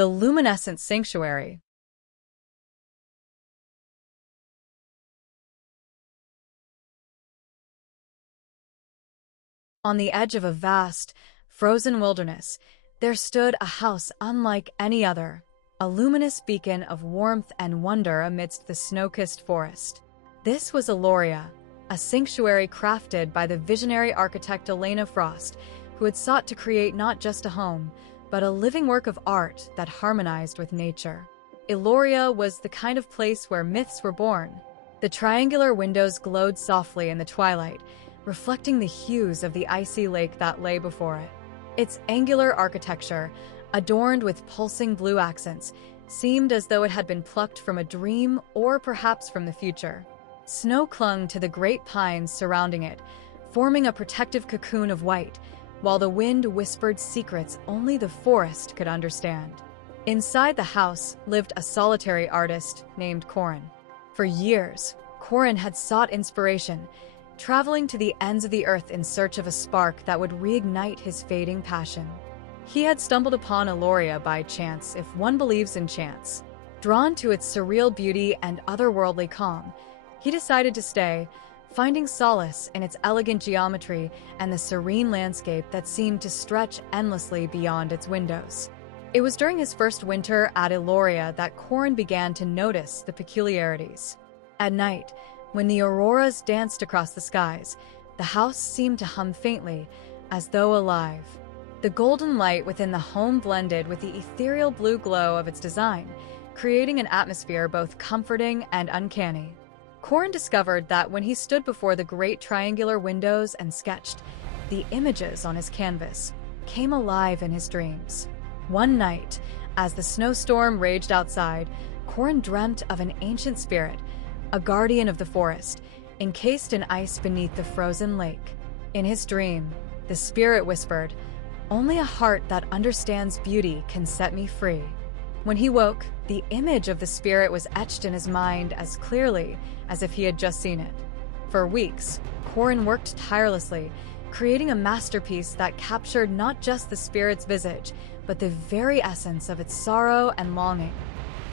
The Luminescent Sanctuary. On the edge of a vast, frozen wilderness, there stood a house unlike any other, a luminous beacon of warmth and wonder amidst the snow-kissed forest. This was Eloria, a sanctuary crafted by the visionary architect Elena Frost, who had sought to create not just a home, but a living work of art that harmonized with nature. Eloria was the kind of place where myths were born. The triangular windows glowed softly in the twilight, reflecting the hues of the icy lake that lay before it. Its angular architecture, adorned with pulsing blue accents, seemed as though it had been plucked from a dream or perhaps from the future. Snow clung to the great pines surrounding it, forming a protective cocoon of white, while the wind whispered secrets only the forest could understand. Inside the house lived a solitary artist named Corin. For years, Corin had sought inspiration, traveling to the ends of the earth in search of a spark that would reignite his fading passion. He had stumbled upon Eloria by chance, if one believes in chance. Drawn to its surreal beauty and otherworldly calm, he decided to stay, finding solace in its elegant geometry and the serene landscape that seemed to stretch endlessly beyond its windows. It was during his first winter at Eloria that Corin began to notice the peculiarities. At night, when the auroras danced across the skies, the house seemed to hum faintly, as though alive. The golden light within the home blended with the ethereal blue glow of its design, creating an atmosphere both comforting and uncanny. Corin discovered that when he stood before the great triangular windows and sketched, the images on his canvas came alive in his dreams. One night, as the snowstorm raged outside, Corin dreamt of an ancient spirit, a guardian of the forest, encased in ice beneath the frozen lake. In his dream, the spirit whispered, "Only a heart that understands beauty can set me free." When he woke, the image of the spirit was etched in his mind as clearly as if he had just seen it. For weeks, Corin worked tirelessly, creating a masterpiece that captured not just the spirit's visage, but the very essence of its sorrow and longing.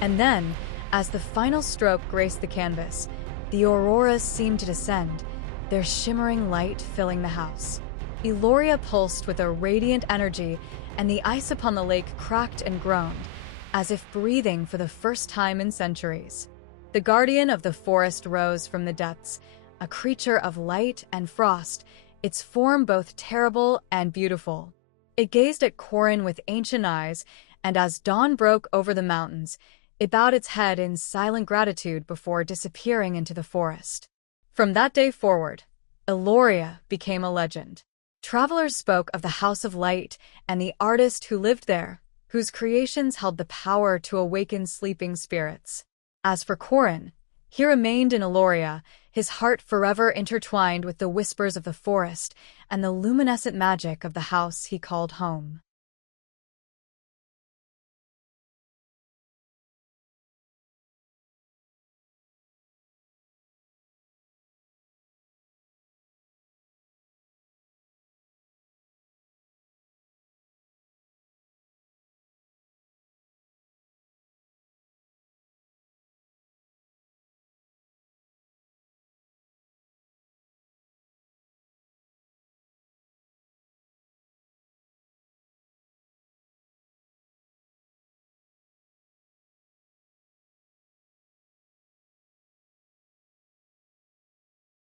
And then, as the final stroke graced the canvas, the auroras seemed to descend, their shimmering light filling the house. Eloria pulsed with a radiant energy, and the ice upon the lake cracked and groaned, as if breathing for the first time in centuries. The guardian of the forest rose from the depths, a creature of light and frost, its form both terrible and beautiful. It gazed at Corin with ancient eyes, and as dawn broke over the mountains, it bowed its head in silent gratitude before disappearing into the forest. From that day forward, Eloria became a legend. Travelers spoke of the House of Light and the artist who lived there, whose creations held the power to awaken sleeping spirits. As for Corin, he remained in Eloria, his heart forever intertwined with the whispers of the forest and the luminescent magic of the house he called home.